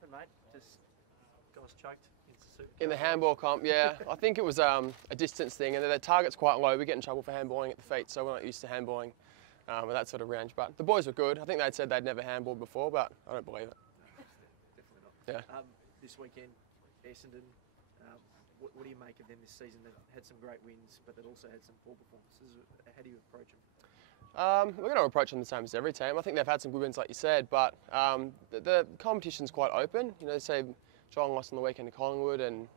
happened, mate? Just guys choked into Super. In the handball comp, yeah. I think it was a distance thing, and their target's quite low. We get in trouble for handballing at the feet, so we're not used to handballing at that sort of range. But the boys were good. I think they'd said they'd never handballed before, but I don't believe it. Definitely not. Yeah. This weekend, Essendon. What do you make of them this season? They've had some great wins, but they've also had some poor performances. How do you approach them? We're going to approach them the same as every team. I think they've had some good wins, like you said, but the competition's quite open. You know, say Geelong lost on the weekend to Collingwood, and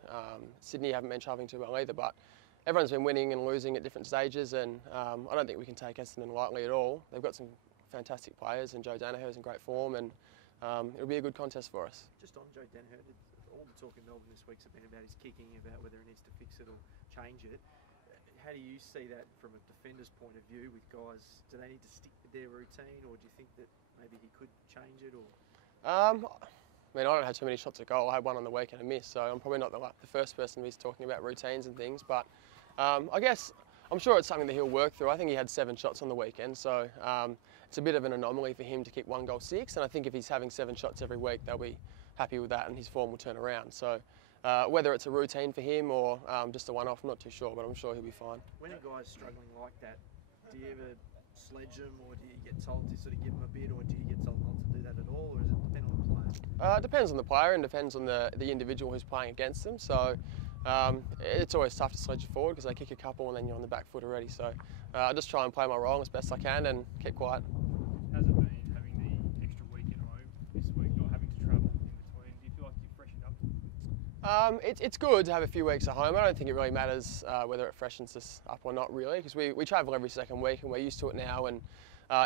Sydney haven't been travelling too well either. But everyone's been winning and losing at different stages, and I don't think we can take Essendon lightly at all. They've got some fantastic players, and Joe Danaher's in great form, and it'll be a good contest for us. Just on Joe Danaher, all the talk in Melbourne this week's been about his kicking, about whether he needs to fix it or change it. How do you see that from a defender's point of view with guys? Do they need to stick with their routine, or do you think that maybe he could change it? Or I mean, I don't have too many shots at goal. I had one on the weekend and missed, so I'm probably not the first person who's talking about routines and things. But I guess I'm sure it's something that he'll work through. I think he had 7 shots on the weekend, so it's a bit of an anomaly for him to kick 1 goal 6. And I think if he's having 7 shots every week, they'll be happy with that, and his form will turn around. So whether it's a routine for him or just a one-off, I'm not too sure, but I'm sure he'll be fine. When a guy's struggling like that, do you ever sledge him, or do you get told to sort of give him a bit, or do you get told not to do that at all, or does it depend on the player? It depends on the player and depends on the individual who's playing against them. So it's always tough to sledge you forward because they kick a couple and then you're on the back foot already. So I just try and play my role as best I can and keep quiet. How's it been having the extra week at home this week, not having to travel in between? Do you feel like you've freshened up? It's good to have a few weeks at home. I don't think it really matters whether it freshens us up or not, really, because we travel every second week and we're used to it now. And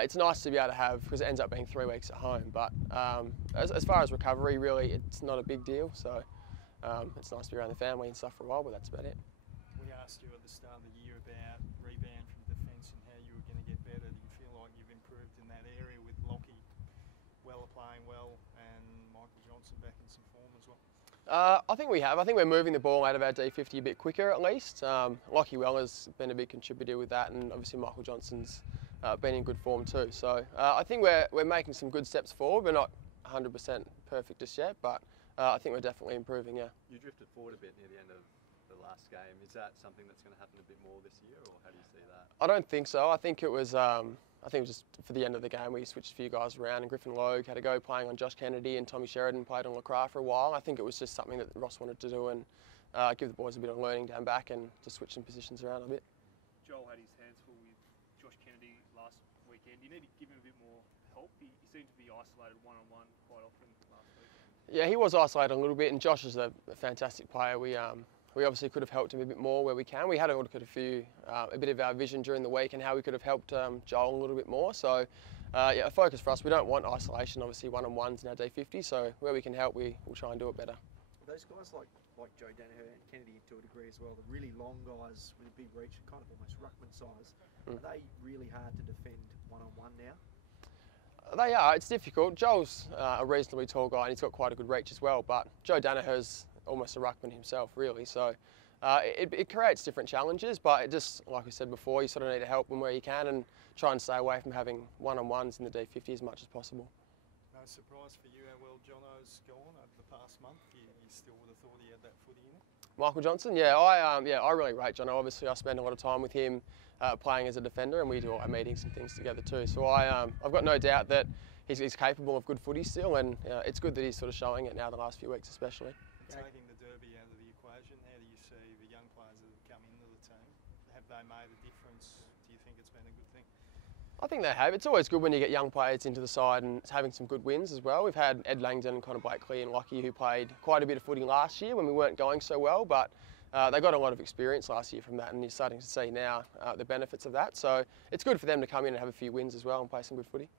it's nice to be able to have, because it ends up being 3 weeks at home. But as far as recovery, really, it's not a big deal. So it's nice to be around the family and stuff for a while, but that's about it. We asked you at the start of the year about rebound from defence and how you were going to get better. Do you feel like you've improved in that area with Lockie playing well and Michael Johnson back in some form as well? I think we have. I think we're moving the ball out of our D50 a bit quicker at least. Lockie Weller's been a big contributor with that, and obviously Michael Johnson's been in good form too. So I think we're making some good steps forward. We're not 100% perfect just yet, but I think we're definitely improving, yeah. You drifted forward a bit near the end of the last game. Is that something that's going to happen a bit more this year, or how do you see that? I don't think so. I think it was just for the end of the game we switched a few guys around, and Griffin Logue had a go playing on Josh Kennedy, and Tommy Sheridan played on LaCroix for a while. I think it was just something that Ross wanted to do and give the boys a bit of learning down back and just switch some positions around a bit. Joel had his hands full with Josh Kennedy last weekend. You need to give him a bit more help. He seemed to be isolated one-on-one quite often last week. Yeah, he was isolated a little bit, and Josh is a fantastic player. We obviously could have helped him a bit more where we can. We had a look at a bit of our vision during the week and how we could have helped Joel a little bit more. So, yeah, a focus for us. We don't want isolation, obviously, one-on-ones in our D50. So where we can help, we'll try and do it better. Those guys like Joe Danaher and Kennedy to a degree as well, the really long guys with a big reach, kind of almost ruckman size, are they really hard to defend one-on-one now? They are. It's difficult. Joel's a reasonably tall guy and he's got quite a good reach as well, but Joe Danaher's almost a ruckman himself, really. So it creates different challenges, but it just, like we said before, you sort of need to help them where you can and try and stay away from having one-on-ones in the D50 as much as possible. No surprise for you how well Jono's gone over the past month. You still would have thought he had that footy in it? Michael Johnson, yeah, I really rate Jono. Obviously, I spend a lot of time with him playing as a defender, and we do our meetings and things together too. So I've got no doubt that he's capable of good footy still, and it's good that he's sort of showing it now the last few weeks especially. Taking the derby out of the equation, how do you see the young players that have come into the team? Have they made a difference? Do you think it's been a good thing? I think they have. It's always good when you get young players into the side and having some good wins as well. We've had Ed Langdon, Connor Blakely and Lockie who played quite a bit of footy last year when we weren't going so well, but they got a lot of experience last year from that, and you're starting to see now the benefits of that. So it's good for them to come in and have a few wins as well and play some good footy.